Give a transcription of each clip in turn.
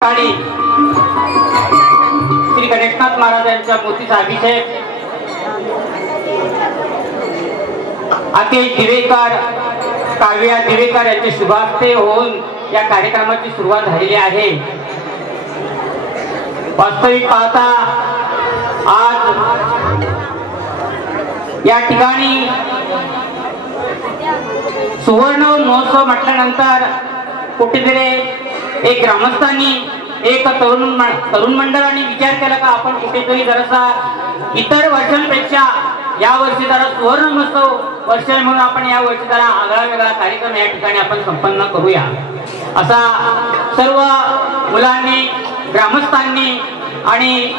आणि श्री गणेशनाथ महाराजांच्या मूर्तीचा अभिषेक अखेर दिवेकर काव्या दिवेकर यांचे शुभास्ते होऊन या कार्यक्रमाची सुरुवात झालेली आहे। वास्तविक पाहता आज या ठिकाणी सुवर्ण महोत्सव म्हटल्यानंतर कुठेतरी एक ग्रामस्थांनी एक तरुण मंडळाने विचार केला का आपण कुठेतरी जरासा इतर वर्षांपेक्षा या वर्षी जरा सुवर्ण महोत्सव वर्ष म्हणून आपण या वर्षी जरा आगळा वेगळा कार्यक्रम या ठिकाणी आपण संपन्न करूया असा सर्व मुलांनी ग्रामस्थांनी आणि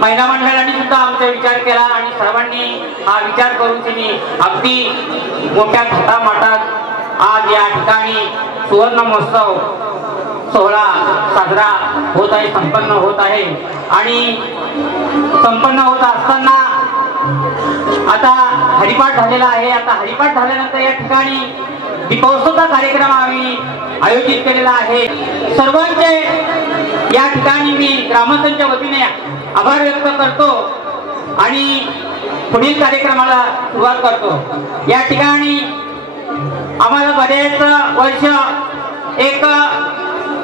महिला मंडळांनी सुद्धा आमचा विचार केला आणि सर्वांनी हा विचार करून त्यांनी अगदी मोठ्या थाटामाटात आज या ठिकाणी सुवर्ण महोत्सव सोहळा साजरा होत आहे, संपन्न होत आहे। आणि संपन्न होत असताना आता हरिपाठ झालेला आहे। आता हरिपाठ झाल्यानंतर या ठिकाणी दीपोत्सवचा कार्यक्रम आम्ही आयोजित केलेला आहे। सर्वांचे या ठिकाणी मी ग्रामस्थांच्या वतीने आभार व्यक्त करतो आणि पुढील कार्यक्रमाला सुरुवात करतो। या ठिकाणी आम्हाला बरेच वर्ष एक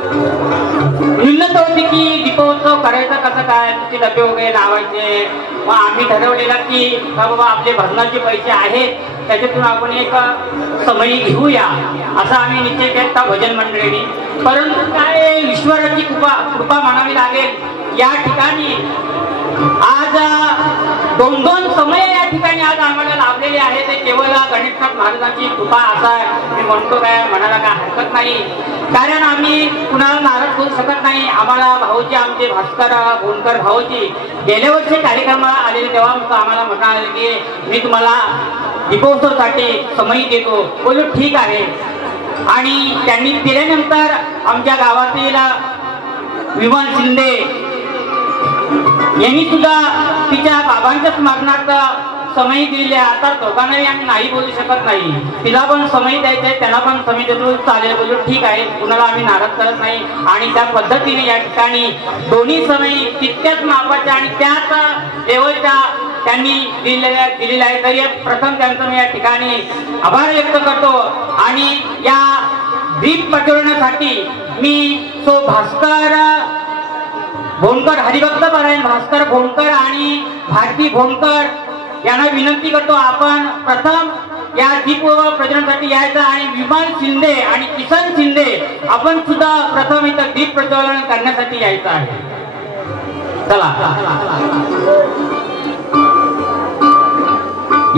न्यूनता होती की दीपोत्सव करायचा कसं काय, त्याचे डबे वगैरे लावायचे। मग आम्ही ठरवलेला की बाबा आपले भजनाचे पैसे आहेत त्याच्यातून आपण एक समयी घेऊया असा आम्ही निश्चय केला भजन मंडळीने। परंतु काय ईश्वराची कृपा मानावी लागेल। या ठिकाणी आज दोन समय या ठिकाणी आज आम्हाला लाभलेले आहे ते केवळ गणेशनाथ महाराजांची कृपा असा मी म्हणतो, काय म्हणायला काय हरकत नाही। कारण आम्ही कुणाला नाराज करू शकत नाही। आम्हाला भाऊजी आमचे भास्कर भोंडकर भाऊजी गेल्या वर्षी कार्यक्रमाला आलेले तेव्हा आम्हाला म्हणाले की मी तुम्हाला दीपोत्सवासाठी समय देतो। बोलू ठीक आहे। आणि त्यांनी दिल्यानंतर आमच्या गावातील विमान शिंदे यांनी सुद्धा तिच्या बाबांच्या स्मरणार्थ समय दिलेले। आता दोघांनाही आम्ही नाही बोलू शकत नाही, तिला पण समय द्यायचा आहे त्यांना पण समय देतो चालेल, बोलू ठीक आहे, कुणाला आम्ही नाराज करत नाही। आणि त्या पद्धतीने या ठिकाणी दोन्ही समय तितक्याच मापाच्या आणि त्याच लेवलच्या त्यांनी दिलेला आहे। तरी प्रथम त्यांचं मी या ठिकाणी आभार व्यक्त करतो। आणि या दीप प्रज्वलनासाठी मी भास्कर भोंडकर हरिभक्त पारायण भास्कर भोंडकर आणि भारती भोंडकर यांना विनंती करतो आपण प्रथम या दीप प्रज्वलनासाठी यायचं। आणि विमान शिंदे आणि किसन शिंदे आपण सुद्धा प्रथम इथं दीप प्रज्वलन करण्यासाठी यायचं आहे। चला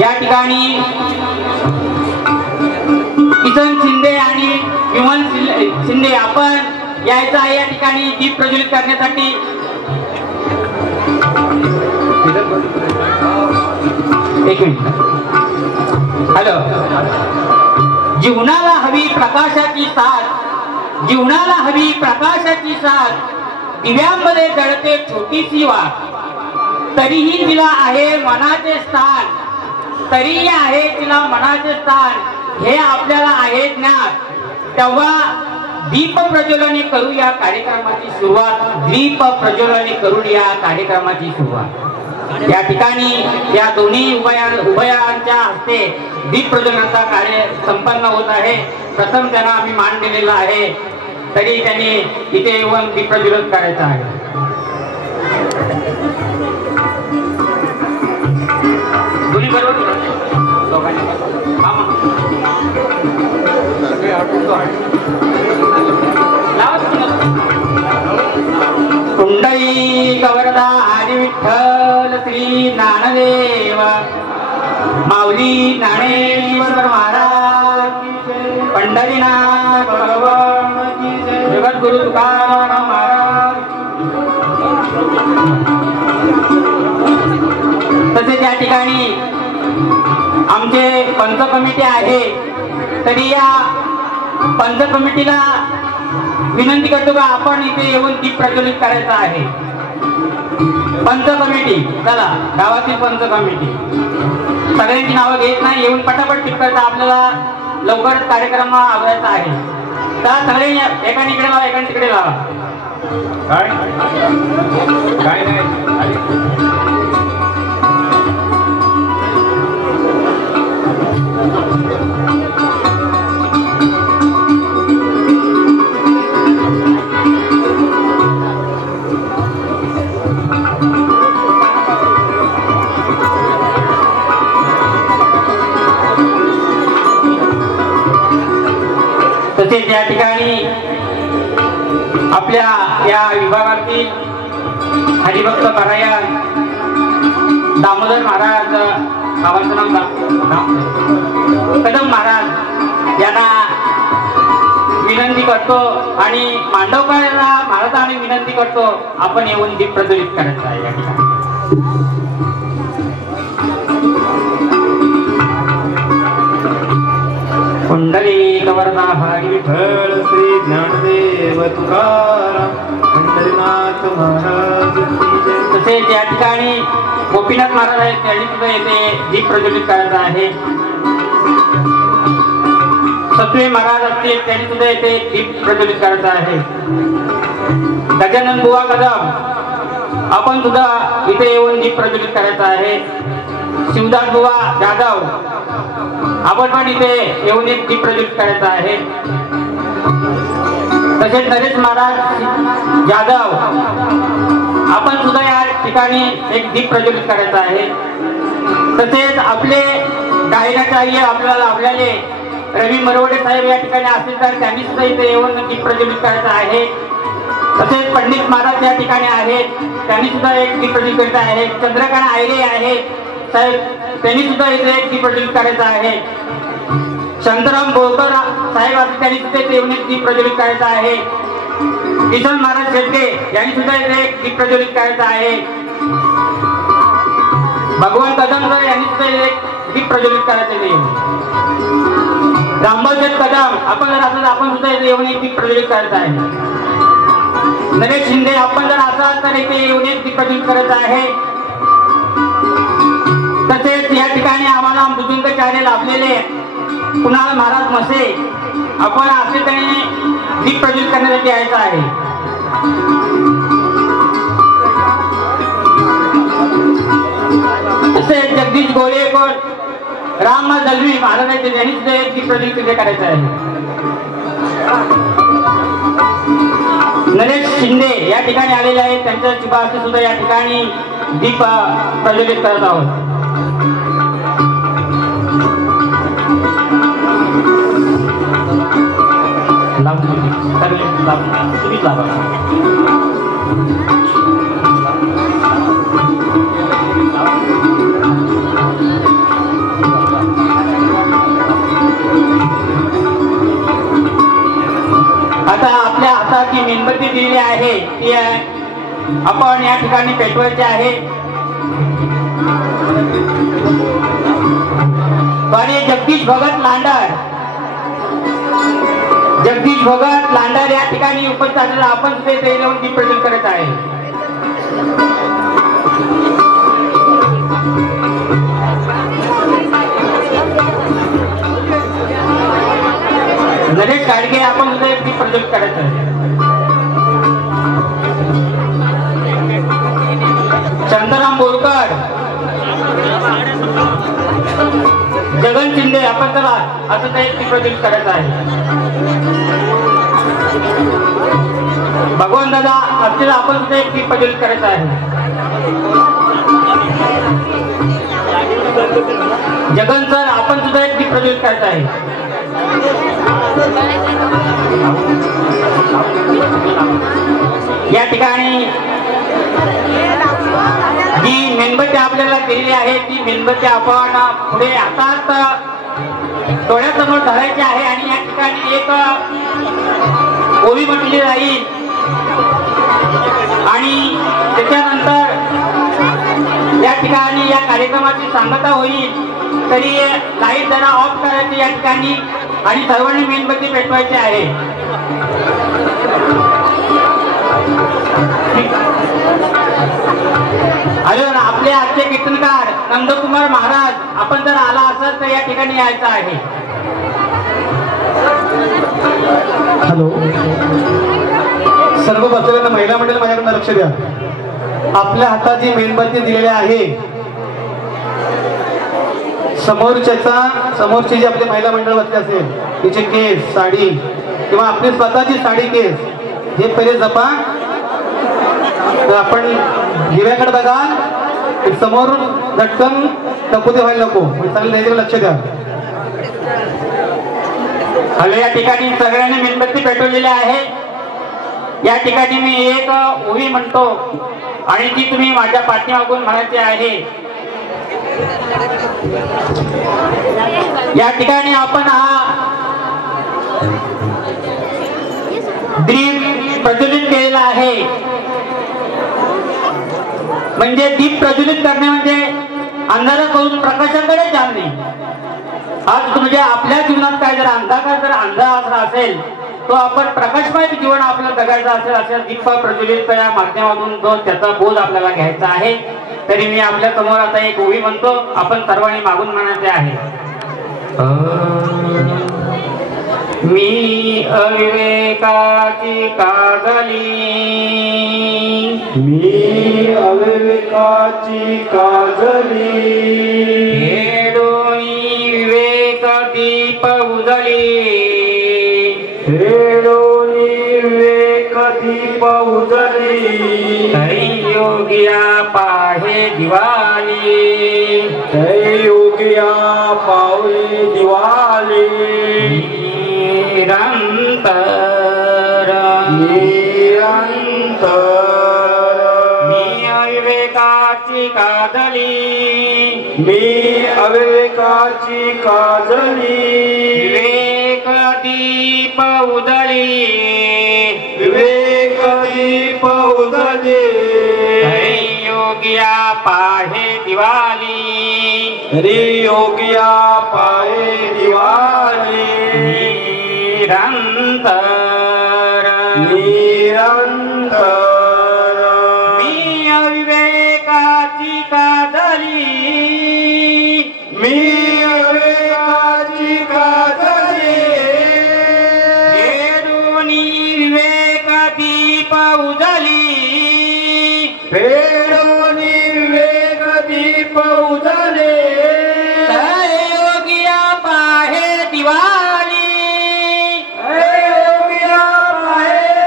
या ठिकाणी किसन शिंदे आणि विमान शिंदे आपण यायचं आहे या ठिकाणी दीप प्रज्वलित करण्यासाठी। एक मिनिट। हॅलो। जीवनाला हवी प्रकाशाची साथ, जीवनाला हवी प्रकाशाची साथ, दिव्यांमध्ये जळते छोटीशी वाट, तरीही तिला आहे मनाचे स्थान, तरीही आहे तिला मनाचे स्थान, हे आपल्याला आहे ज्ञात। तेव्हा दीप प्रज्वलने करू या कार्यक्रमाची सुरुवात, दीप प्रज्वलने करून या कार्यक्रमाची सुरुवात। या ठिकाणी या दोन्ही उभयांच्या हस्ते दीप प्रज्वलनाचा कार्य संपन्न होत आहे। प्रथम त्यांना आम्ही मान दिलेला आहे, तरी त्यांनी इथे येऊन दीप प्रज्वलन करायचं आहे। दोन्ही बरोबर कुंडई कवरदा हरी विठ्ठल श्री ज्ञानदेव माऊली ज्ञानेश्वर महाराज, पंढरीनाथ भगवान की जय, जगद्गुरु तुकाराम महाराज। तसेच या ठिकाणी आमचे पंच कमिटी आहे, तरी या पंच कमिटीला विनंती करतो का आपण इथे येऊन दीप प्रज्वलित करायचं आहे। पंच कमिटी, चला गावातील पंच कमिटी सगळ्यांची नावं घेत नाही, येऊन पटापट दीप करायचं, आपल्याला लवकर कार्यक्रम आवरायचा आहे। तर सगळे एकाने इकडे लावा एकाने तिकडे लावा। काय काय नाही तसेच या ठिकाणी आपल्या या विभागातील हरिभक्त परायण दामोदर महाराज बाबांचं नाव कदम महाराज यांना विनंती करतो आणि मांडवकरांना महाराजांनी विनंती करतो आपण येऊन दीप प्रज्वलित करायचं आहे या ठिकाणी. कुंडली कवरना भारी विठ्ठल श्री ज्ञानदेव तुकाराम पंढरीनाथ महाराज की जय. तसेच या ठिकाणी गोपीनाथ महाराज आहेत त्यांनी सुद्धा येथे दीप प्रज्वलित करायचा आहे. सत्वे महाराज असतील त्यांनी सुद्धा येथे दीप प्रज्वलित करायचा आहे. गजानन बुवा कदम आपण सुद्धा इथे येऊन दीप प्रज्वलित करायचा आहे. शिवदास बुवा जाधव आपण पण इथे येऊन एक दीप प्रज्वलित करायचा आहे. तसेच नरेश महाराज जाधव आपण सुद्धा या ठिकाणी एक दीप प्रज्वलित करायचा आहे. तसेच आपले गायनाचार्य आपल्याला लाभलेले रवी मरवडे साहेब या ठिकाणी असतील तर त्यांनी सुद्धा इथे येऊन दीप प्रज्वलित करायचा आहे. तसेच पंडित महाराज या ठिकाणी आहेत त्यांनी सुद्धा एक दीप प्रज्वलित करायचा आहे. चंद्रकांत आयरे आहेत साहेब त्यांनी सुद्धा इथे एक दीप प्रज्वलित करायचा आहे. शांताराम बोरकर साहेब असतील त्यांनी सुद्धा इथे येऊन एक दीप प्रज्वलित करायचा आहे. किशन महाराज शेट्टे यांनी सुद्धा इथे एक दीप प्रज्वलित करायचा आहे. भगवान कदम यांनी सुद्धा एक दीप प्रज्वलित करायचे आहे. रामभाऊशेठ कदम आपण जर असं आपण सुद्धा इथे येऊन एक दीप प्रज्वलित करायचा आहे. नरेश शिंदे आपण जर असाल तर इथे येऊन एक दीप प्रज्वलित करायचा आहे. तसेच या ठिकाणी आम्हाला मृदुंग चार्य लाभलेले कुणाल महाराज मसे आपण असे त्यांनी दीप प्रज्वलित करण्यासाठी यायचं आहे. तसेच जगदीश गोळेकर राम दलवी महाराज यांनी सुद्धा एक दीप प्रज्वलित करायचं आहे. नरेश शिंदे या ठिकाणी आलेले आहेत त्यांच्या शुभास्ते सुद्धा या ठिकाणी दीप प्रज्वलित करत आहोत. आता आपल्या हातात जी मेणबत्ती दिलेली आहे ती आपण या ठिकाणी पेटवायची आहे. आणि जगदीश भगत लांडर या ठिकाणी उपस्थित असलेला आपण ते येऊन दीप प्रज्वलित करत आहे. नरेश गाडगे आपण सुद्धा एक दीप प्रज्वलित करायचं आहे. शांताराम बोरकर जगन शिंदे आपण चला असं एक दीप प्रज्वलित करायचं आहे. भगवान दादा असतील आपण सुद्धा एक दीप प्रज्वलित करायचं आहे. जगन सर आपण सुद्धा एक दीप प्रज्वलित करायचं आहे. या ठिकाणी जी मेणबत्ती आपल्याला दिलेली आहे ती मेणबत्ती आपण पुढे हातात डोळ्यासमोर धरायची आहे आणि या ठिकाणी एक ओवी म्हटली जाईल आणि त्याच्यानंतर या ठिकाणी या कार्यक्रमाची सांगता होईल तरी लाईट जरा ऑफ करायची या ठिकाणी आणि सर्वांनी मेणबत्ती पेटवायची आहे. अजून आपले आजचे कीर्तनकार नंदकुमार महाराज आपण जर आला असाल तर या ठिकाणी यायचं आहे. हॅलो सर्व बसलेल्या महिला मंडळ माझ्याकडे लक्ष द्या. आपल्या हातात जी मेणबत्ती दिलेली आहे, समोरची जी आपली महिला मंडळ बसली असेल तिचे केस, साडी किंवा आपली स्वतःची साडी, केस हे पहिले जपा. तर आपण हिऱ्याकडे बघाल समोरून झटकन टपोते व्हायला नको, चांगलं लक्ष द्या. हॅलो, या ठिकाणी सगळ्यांनी मेणबत्ती पेटवलेली आहे. या ठिकाणी मी एक ओवी म्हणतो आणि ती तुम्ही माझ्या पाठीमागून म्हणायची आहे. या ठिकाणी आपण हा दीप प्रज्वलित केलेला आहे. म्हणजे दीप प्रज्वलित करणे म्हणजे अंधाराकडून प्रकाशाकडे जाणे. आज म्हणजे आपल्या जीवनात काय जर अंधार असेल तो आपण प्रकाशमय जीवन आपल्याला जगायचं असेल, अशा दीप प्रज्वलित या माध्यमातून जो त्याचा बोध आपल्याला घ्यायचा आहे. तरी मी आपल्या समोर आता एक ओवी म्हणतो, आपण सर्वांनी मागून म्हणायचे आहे. मी अविवेकाची काजली, मी अविवेकाची काजली, हेडोनी विवेक दीप उजली, हेडोनी विवेक दीप उजली, योगिया पाहे दिवाली, योगिया पाहे दिवाली, निरंतर निरंतर. मी अविवेकाची काजली, मी अविवेकाची काजली, विवेक दीप उजली, विवेक दीप उजली, योगिया पाहे दिवाली, योगिया पाहे दिवाली, निरंतर निरंतर. मी अविवेकाची काजली, मी अविवेकाची काजली, हेडोनी विवेक दीप उजली, फेडोनी विवेक दीप उजले, योगिया पाहे दिवाली, योगिया पाहे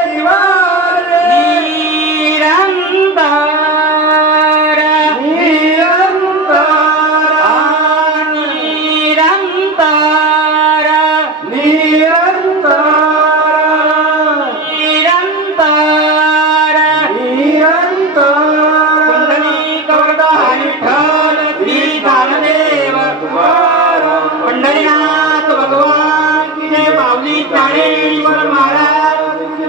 दिवाली, निरंतर निरंतर निरंतर निरंतर निरंतर निरंतर. पुंडलिक वरदान विठ्ठल श्री ज्ञानदेव पंढरीनाथ भगवान की जय. माऊली ज्ञानेश्वर महाराज,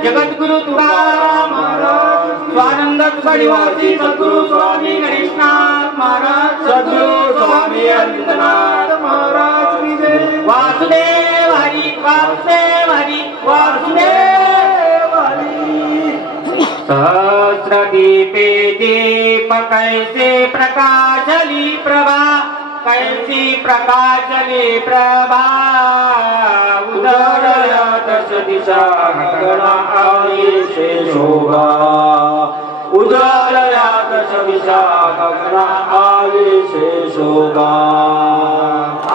जगद्गुरु तुकाराम महाराज, स्वानंद तुकानिवासी सद्गुरु स्वामी गणेशनाथ महाराज, सद्गुरु स्वामी अरविंदनाथ महाराज की जय. वासुदेव हरी, वासुदेव हरी, वासुदेव हरी. सहस्र दीपे दीप कैसे प्रकाशली प्रभा, कैसी प्रकाशली प्रभा, उदरया दश दिशा गगना आयुषे शोभा, उदरया दश दिशा गगना आयुषे शोभा.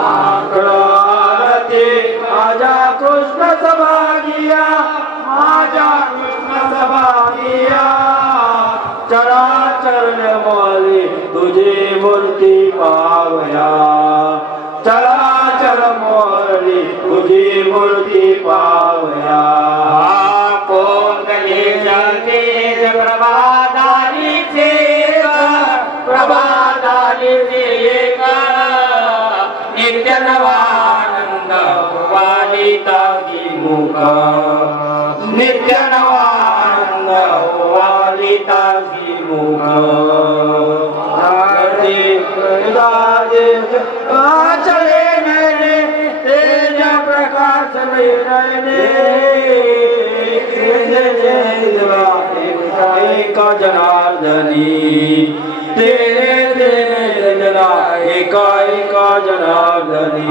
आरती माझ्या कृष्ण सभागिया, माझ्या कृष्ण सभागिया, चराचर निर्मली तुझी मूर्ती पावया, चराचर मोरली तुझी मूर्ती पावया. तेज प्रभादाली सेव, प्रभादाली सेव, नित्य नवानंद वालिता मुख, नित्य नवानंद वालिता मुख. चले नैने तेज प्रकाश नैने, एक जनार्दनी तेरे तेरे जना, एका एका जनार्दनी.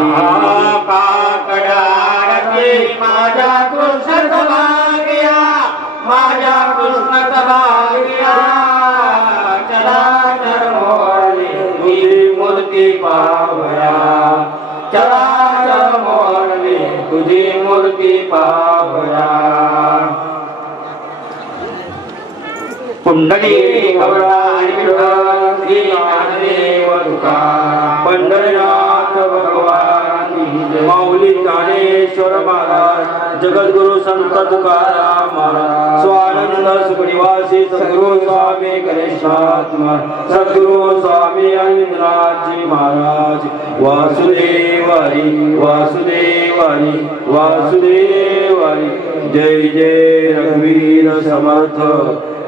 काकडारती माझ्या कृष्ण सभागिया, माझ्या पावया चराचर मोहनले तुझी मूर्ती पावया कुंडली कवळा आणि श्री ज्ञानदेव तुका पंढरीनाथ भगवान माऊली ज्ञानेश्वर महाराज जगद्गुरु संत तुकाराम महाराज स्वानंद सुखनिवासी सद्गुरु स्वामी गणेशनाथ महाराज सद्गुरु स्वामी अरविंदनाथ जी महाराज वासुदेव हरी वासुदेव हरी वासुदेव हरी जय जय रघुवीर समर्थ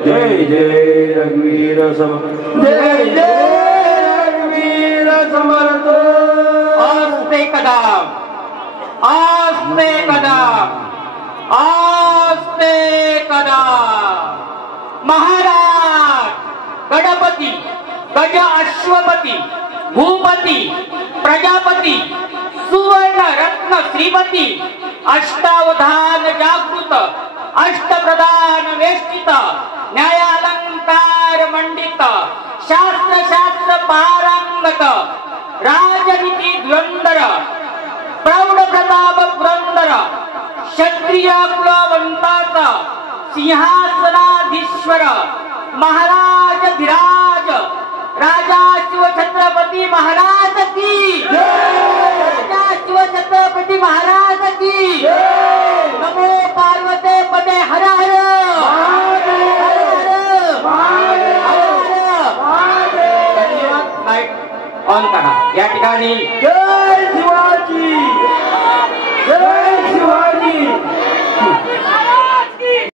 जय जय रघुवीर समर्थ जय जय रघुवीर समर्थ आस्ते कदम आस्ते कदम आस्ते कदम महाराज गणपती गज अश्वपती भूपती प्रजापती सुवर्ण रत्न श्रीपती अष्टावधान जागृत अष्टप्रधान वेष्टित न्यायालंकार मंडित शास्त्र शास्त्र पारंगत राजनीती द्वंदर प्रौढ प्रताप पुरंदर क्षत्रिय कुलवंताचा सिंहासनाधीश्वर महाराज धीराज राजा शिवछत्रपती महाराज की राजा शिवछत्रपती महाराज की नमो पार्वते पदे हर हर लाईट ऑन करा या ठिकाणी